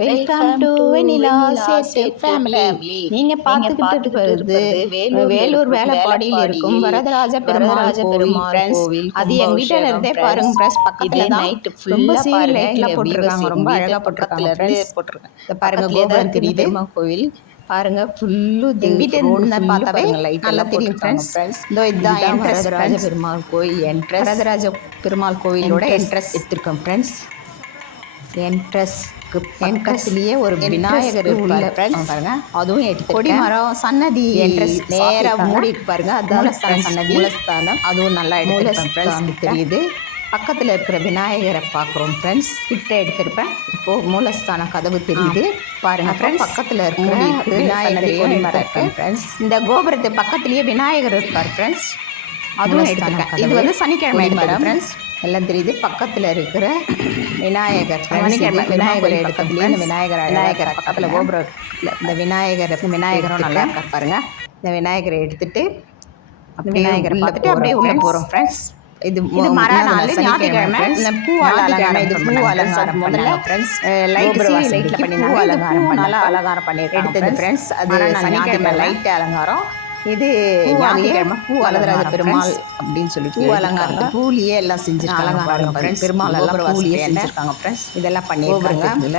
Welcome to Vanilla சேட்டு family. நீங்கள் பார்த்துக்கிட்டு இருக்கிறது வேலூர் வேலைப்பாடியில் இருக்கும் வரதராஜ பெருமாள் கோவில் ஃப்ரெண்ட்ஸ். அது எங்கள் வீட்டில் இருந்தே பாருங்க ஃப்ரெண்ட்ஸ், பக்கத்தில் தான். ரொம்ப சீரியல் லைட்லாம் போட்டிருக்காங்க, ரொம்ப அழகாக போட்டிருக்காங்க ஃப்ரெண்ட்ஸ். இதை பாருங்க, கோபுரம் தெரியுது கோவில் பாருங்க. ஃபுல்லு எங்கள் வீட்டு இருந்து பார்த்தாவே நல்லா தெரியும் ஃப்ரெண்ட்ஸ். இதோ இதுதான் வரதராஜ பெருமாள் கோயில் என்ட்ரஸ். வரதராஜ பெருமாள் கோவிலோட என்ட்ரஸ் எடுத்திருக்கோம் ஃப்ரெண்ட்ஸ். என்ட்ரஸ்லேயே ஒரு விநாயகர் இருப்பார் பாருங்க, அதுவும் எடுத்து கொடிமரம் சன்னதி என்ட்ரஸ் நேராக மூடிட்டு பாருங்க, அதான் சன்னதி மூலஸ்தானம், அதுவும் நல்லா எடுத்து தெரியுது. பக்கத்தில் இருக்கிற விநாயகரை பார்க்குறோம் ஃப்ரெண்ட்ஸ், கிட்ட எடுத்திருப்பேன். இப்போது மூலஸ்தான கதவு தெரியுது பாருங்க ஃப்ரெண்ட்ஸ். பக்கத்தில் இருக்கிற விநாயகரையும் எடுத்திருக்கேன் ஃப்ரெண்ட்ஸ். இந்த கோபுரத்து பக்கத்துலேயே விநாயகர் இருப்பார் ஃப்ரெண்ட்ஸ், அதுவும் எடுத்திருக்கேன். இது வந்து சனிக்கிழமை எடுத்தேன் ஃப்ரெண்ட்ஸ், எல்லாம் தெரியுது. பக்கத்தில் இருக்கிற விநாயகர் விநாயகர் எடுக்கிறதுலேயே இந்த விநாயகர் பக்கத்தில் கோபுரத்தில் இந்த விநாயகரும் நல்லா இருக்கார் பாருங்கள். இந்த விநாயகரை எடுத்துகிட்டு விநாயகரை பார்த்துட்டு அப்படியே உள்ளே போகிறோம் ஃப்ரெண்ட்ஸ். இது மறுநாள் ஞாயிற்றுக்கிழமை. இந்த பூ அலங்காரம், இது பூ அலங்காரம் முதல்ல ஃப்ரெண்ட்ஸ் லைட்டில் பண்ணி பூ அலங்காரம் நல்லா அலங்காரம் பண்ணி எடுத்தது ஃப்ரெண்ட்ஸ். அது சனிக்கிழமை லைட் அலங்காரம். இது ஞாயிற்றுக்கிழமை பூ வரதராஜ பெருமாள் அப்படின்னு சொல்லி பூ அலங்காரத்தை பூலியே எல்லாம் செஞ்சுருக்காங்க பாருங்க. பெருமாள் எல்லாம் பூலியே செஞ்சுருக்காங்க ஃப்ரெண்ட்ஸ். இதெல்லாம் பண்ணியிருக்காங்க. இதில்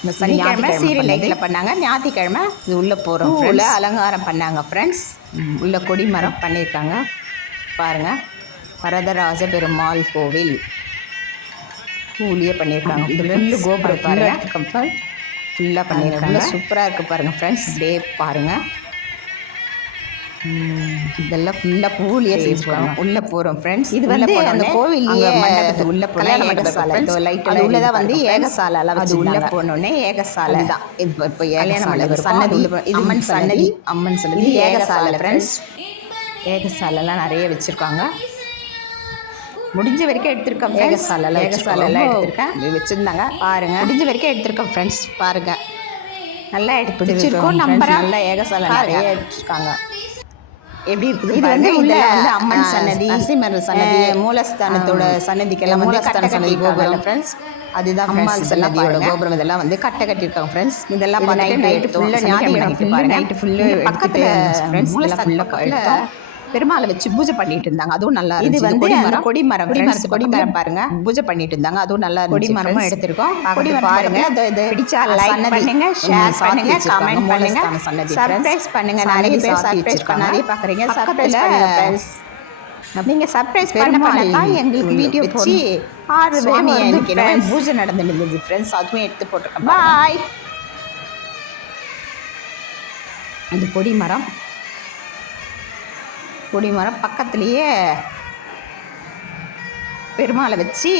இந்த சனிக்கிழமை சீரியல் லைட்டில் பண்ணாங்க, ஞாயிற்றுக்கிழமை இது உள்ளே போகிறோம் உள்ள அலங்காரம் பண்ணாங்க ஃப்ரெண்ட்ஸ். உள்ள கொடிமரம் பண்ணியிருக்காங்க பாருங்கள். வரதராஜ பெருமாள் கோவில் பூலியே பண்ணியிருக்காங்க. ஃபுல்லு கோபுரம் பாருங்கள், ஃபுல்லாக பண்ணியிருக்காங்க. சூப்பராக இருக்குது பாருங்கள் ஃப்ரெண்ட்ஸ். டே பாருங்கள், இதெல்லாம் ஃபுல்லாக பூலியே செஞ்சுருக்காங்க. உள்ளே போகிறோம் ஃப்ரெண்ட்ஸ். இது வந்து அந்த கோவில்லையே மண்டபத்துக்கு உள்ளே போனால் ஏகசாலை லைட் உள்ளதான் வந்து ஏகசாலை அளவு. அது உள்ளே போனோடனே ஏகசாலை தான். இப்போ ஏகசாலை சன்னதி, அம்மன் சன்னதி, அம்மன் சன்னதி ஏகசாலை ஃப்ரெண்ட்ஸ். ஏகசாலைலாம் நிறைய வச்சுருக்காங்க. முடிஞ்ச வரைக்கும் எடுத்திருக்கேன். ஏகசாலைலாம் எடுத்திருக்கேன், வச்சுருந்தாங்க பாருங்கள். முடிஞ்ச வரைக்கும் எடுத்திருக்கேன் ஃப்ரெண்ட்ஸ் பாருங்கள். நல்லா எடுத்து பிடிச்சிருக்கோம். நம்பர் நல்லா ஏகசாலை நிறைய எடுத்துருக்காங்க. எப்படி இருக்குது இது வந்து உள்ள வந்து அம்மன் சன்னதி, நரசிம்மர் சன்னதி, மூலஸ்தானத்தோட சன்னதிக்கெல்லாம் மூலஸ்தான சன்னதி கோபுரம் ஃப்ரெண்ட்ஸ். அதுதான் அம்மன் சன்னதியோட கோபுரம். இதெல்லாம் வந்து கட்டியிருக்காங்க ஃப்ரெண்ட்ஸ். இதெல்லாம் நைட்டு ஃபுல்லாக ஞாயிற்றுக்கிழமை நைட்டு ஃபுல்லு பக்கத்தில் ஃப்ரெண்ட்ஸ் ஃபுல்லாக பெருமாளை வச்சு பூஜை பண்ணிட்டு இருந்தாங்க. அதுவும் நல்லா. இது வந்து கொடிமரம் பாருங்க, பூஜை பண்ணிட்டு இருந்தாங்க. அதுவும் நல்லா. கொடிமரமும் எடுத்திருக்கோம். பாருங்க, பிடிச்சா லைக் பண்ணுங்க, ஷேர் பண்ணுங்க, கமெண்ட் பண்ணுங்க, சர்ப்ரைஸ் பண்ணுங்க. நிறைய பேர் சர்ப்ரைஸ் பண்ணாதே பார்க்குறீங்க. சர்ப்ரைஸ் பண்ணுங்க ஃப்ரெண்ட்ஸ். நீங்க சர்ப்ரைஸ் பண்ண எங்களுக்கு வீடியோ போச்சு 6 பூஜை நடந்துருந்தது ஃப்ரெண்ட்ஸ், அதுவும் எடுத்து போட்டிருக்கேன். பாய். இது கொடிமரம் பக்கத்துலேயே பெருமாளை வச்சு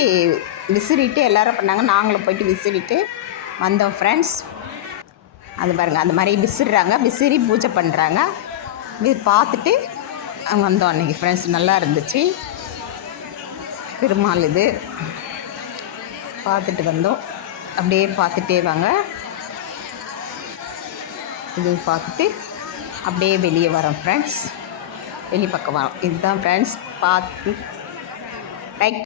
விசிறிட்டு எல்லாரும் பண்ணாங்க. நாங்களும் போயிட்டு விசிறிட்டு வந்தோம் ஃப்ரெண்ட்ஸ். அது பாருங்கள், அந்த மாதிரி விசிறாங்க, விசிறி பூஜை பண்ணுறாங்க. இது பார்த்துட்டு வந்தோம் அன்றைக்கி ஃப்ரெண்ட்ஸ். நல்லா இருந்துச்சு பெருமாள். இது பார்த்துட்டு வந்தோம். அப்படியே பார்த்துட்டே வாங்க. இது பார்த்துட்டு அப்படியே வெளியே வரோம் ஃப்ரெண்ட்ஸ். வெளி பக்கம் வரோம். இதுதான் ஃப்ரெண்ட்ஸ் பார்த்து